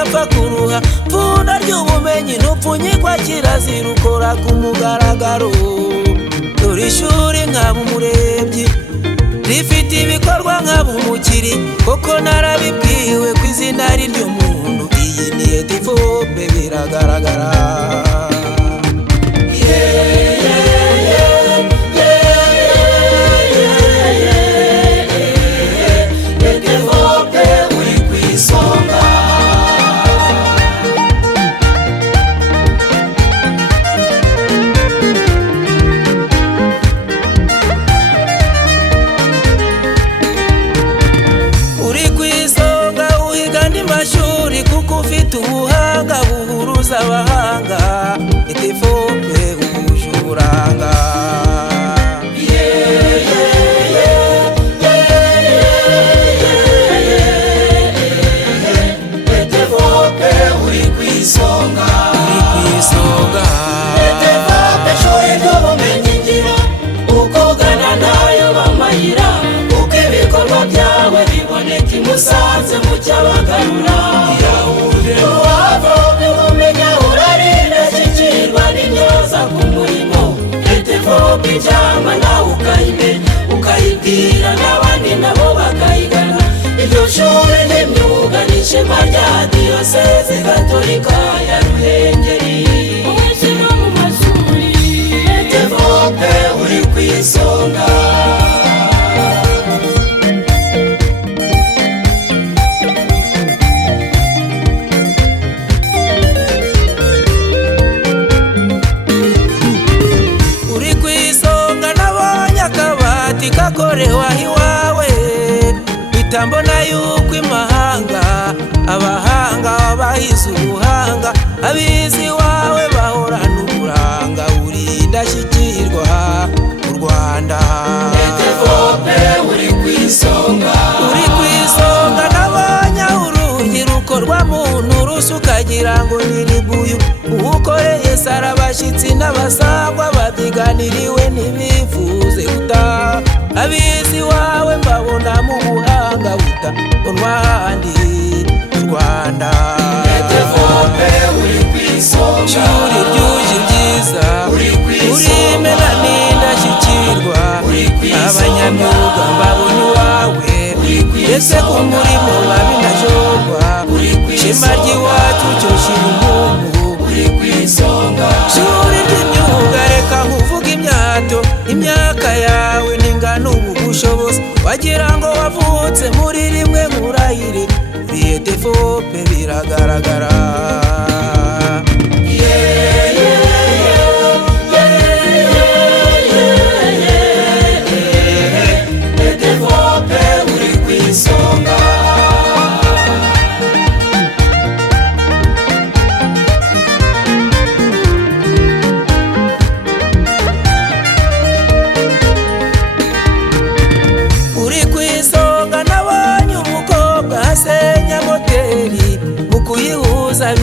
udapfa kuruha pfunda ry'ubumenyi n'upfunyikwa kirazira ukora ku mugaragaro dore ishuri nkaba umurebyi rifite ibikorwa nkaba umukiri koko narabibwiwe ku izina ry'umuntu iyi ni Etifope biragaragara ubuhanga buhuruza abahanga Etifope ubushuranga Etifope uri kwisonga Etifope shoye ry'ubumenyi ngiro ukugana nayo bamayira uko ibikorwa byawe biboneka imusanze mu cyabagarura Etifope ijama nawe ukayibwira n'abandi nabo bakayigana iryo shuri ry'imyuga n'ishema rya diyoseze gatolika ya Ruhengeri umwishyira mu mashuri Etifope uri kwisonga kakorewa iwawe bitambona yuko imahanga abahanga bahize ubuhanga abizi wawe bahorana uburanga uri indashyikirwa mu Rwanda Etifope uri kwisonga nabonye urubyiruko rw'amuntu rushya ukagira ngo niribuyu uwukoreye sara abashyitsi n'abasangwa babyiganiriwe ntibifuze gutaha abizi wawe mbabona mu buhanga butabonwa ahandi mu Rwanda Etifope uri kwisonga ishuri ryuje ibyiza urimena n'indashyikirwa abanyamyuga mbabona iwawe ese ku murimo babinajorwa ishema ry'iwacu cyo shira umuntu ishuri ry'imyuga reka nkuvuga imyaka yawe n'ingano ubu bushobozi wagira ngo wavutse muri rimwe nkurahire uri Etifope biragaragara Etifope uri kwisonga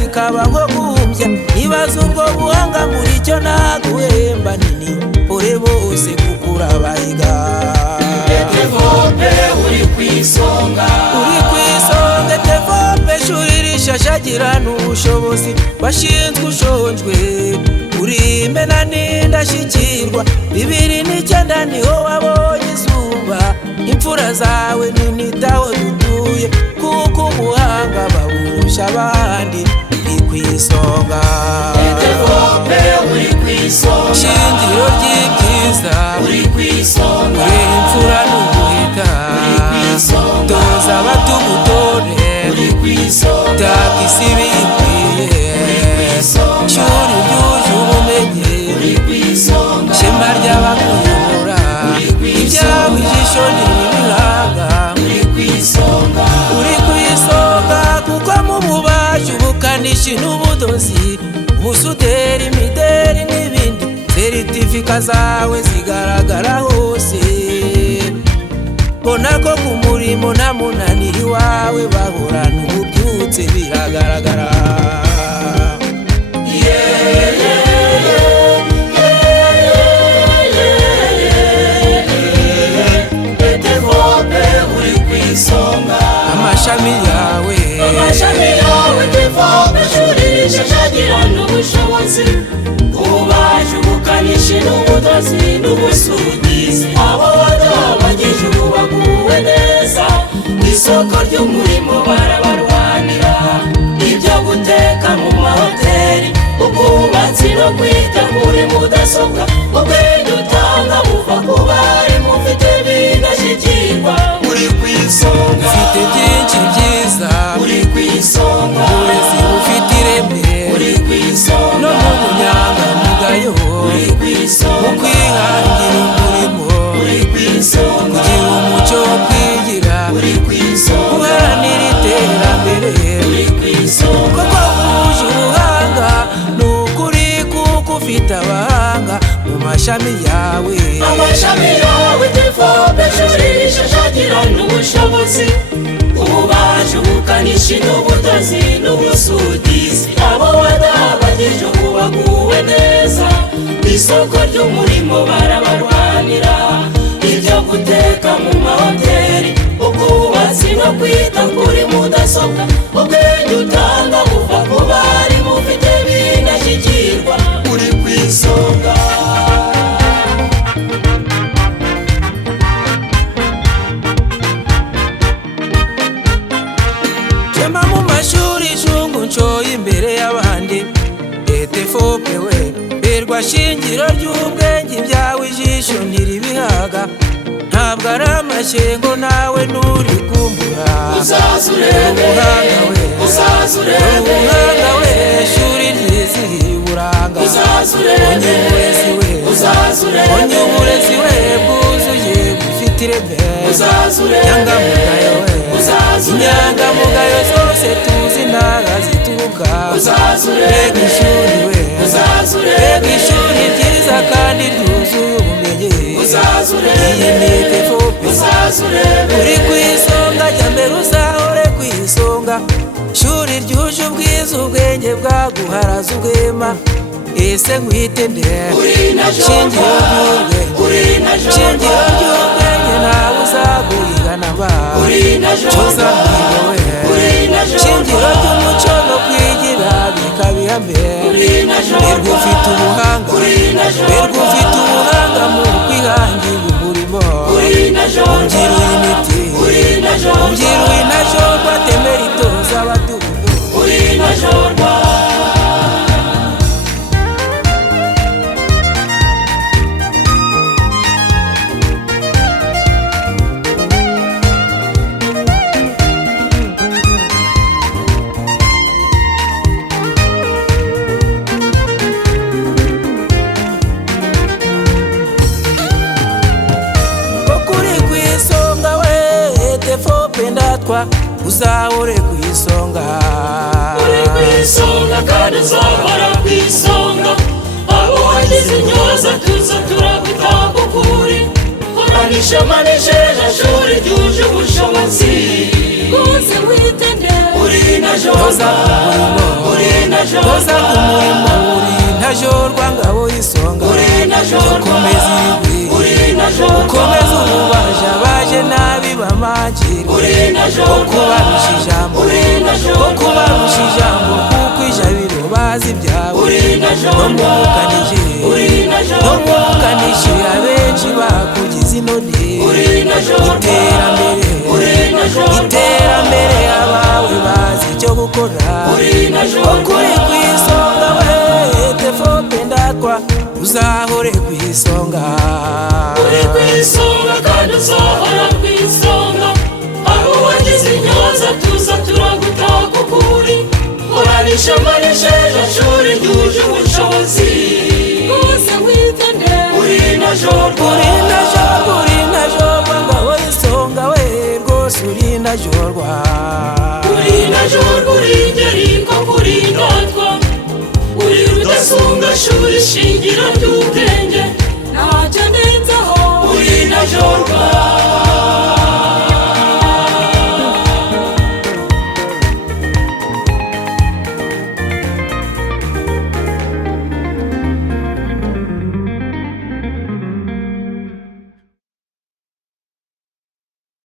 bikaba nko guhumbya ibaza ubwo buhanga muri cyo naguhemba nini ure bose kukura bahiga Etifope uri kwisonga Etifope shuri rishashagira n'ubushobozi washinzwe ushonjwe urimena n'indashyikirwa 2009 niho wabonye izuba imfura zawe ninitaho dutuye kuko ubuhanga baburusha abandi uri kwisonga Etifope uri kwisonga shingiro ry'ibyiza uri kwisonga uri imfura n'uguhita toza abatugutore uri kwisonga takisi bikwiye shuri ryuje ubumenyi uri kwisonga shema ry'abakuyobora ibyawe ijisho n'ibiranga uri kwisonga kuko mu bubaji ubukanishi n'ubudozi ubusuderi imideri n'ibindi seritifika zawe zigaragara hose mbona ko ku murimo nta munaniri wawe bahorana ububyutse biragaragara Etifope uri kwisonga amashami yawe ubutasi n'ubusugizi, abo badabagije ubu baguwe neza, isoko ry'umurimo barabarwanira, ibyo guteka mu mahoteli, ubwubatsi no kwita kuri mudasobwa, ubwenge utanga buva ku bari mufite bidashyikirwa, uri ku isonga, ufite byinshi byiza, uri ku isonga, uburezi bufite ireme, uri ku isonga, no mu bunyangamugayo, uri ku isonga, mu kwihangira umurimo, uri ku isonga, kugira umuco wo kwigira, uri ku isonga, guharanira iterambere, uri ku isonga, kuko wuje ubuhanga ni ukuri kuko ufite abahanga mu mashami yawe. amashami yawe defope shuri rishashagirana ubushobozi, ububaji ubukanishi n'ubudozi n'ubusudizi, abo badabagije ubu baguwe neza, isoko ry'umurimo barabarwanira, ibyo guteka mu mahoteli, ubwubatsi no kwita kuri mudasobwa, ubwenge utanga buva ku bari mufite bidashyikirwa, uri ku isonga. Shema mu mashuri shungu nshoye imbere y'abandi, etefope we berwa shingiro ry'ubwenge byawe, ijisho ntiribihaga, ntabwo ari amashyengo nawe nturi kumbura, uzaza urebe, ubuhanga we, uzaza urebe, ubuhanga we, shuri ryizihiye uburanga, uzaza urebe, onye uburezi we, uzaza urebe, onye uburezi we bwuzuye bufite ireme, uzaza urebe, inyangamugayo we, uzaza urebe, inyangamugayo zose tuzi intara zituruka, uzaza urebe, mbega ishuri we, uzaza urebe, mbega ishuri ryiza kandi ryuzuye ubumenyi, uzaza urebe, iyi ni etefope, uzaza urebe, uri ku isonga, jya mbere uzahore ku isonga, ishuri ryuje ubwiza, ubwenge bwaguharaza ubwema, ese nkwite nde, uri na shingiro ry'ubwenge, uri na shingiro ry'ubwenge, nawe uzaguhigana ba, uri na coza mwiga we, uri na shingiro ry'umuco no kwigira bikaba ihame, uri na berwa ufite ubuhanga, uri na berwa ufite ubuhanga mu kwihangira umurimo, uri na ubyiru imiti, uri na ubyiru inajorwa, temera itoza abadugu, uri na jorwa. uzahore ku isonga, uri ku isonga kandi uzahora ku isonga, abo wagize intyoza tuza turagutanga ukuri, koranisha manisheja shuri ryuje ubushobozi, bwose witende, uri ntajorwa, uri ntajorwa, toza ku murimo, uri ntajorwa, ngabo y'isonga, uri ntajorwa, ukomeza ibigwi, uri ntajorwa, ukomeza ububaja baje nabi bamagirwa, uri ntajorwa, kubarusha ijambo, uri ntajorwa, kubarusha ijambo, kuko ijabiro bazi ibyawe, uri ntajorwa, no mu bukanishi, uri ntajorwa, no mu bukanishi abenshi bakugize inoni, uri ntajorwa, iterambere, uri ntajorwa, iterambere abawe bazi icyo gukora, uri ntajorwa, ukuri ku isonga we, etefope ndatwa, uzahore ku isonga, uri ku isonga kandi uzahora ku isonga, aho wagize intyoza tuza turagutaka ukuri, koranisha manisheja shuri ryuje ubushobozi, bwose witende, uri ntajorwa, uri ntajorwa, uri ntajorwa, ngabo y'isonga we, rwose uri ntajorwa.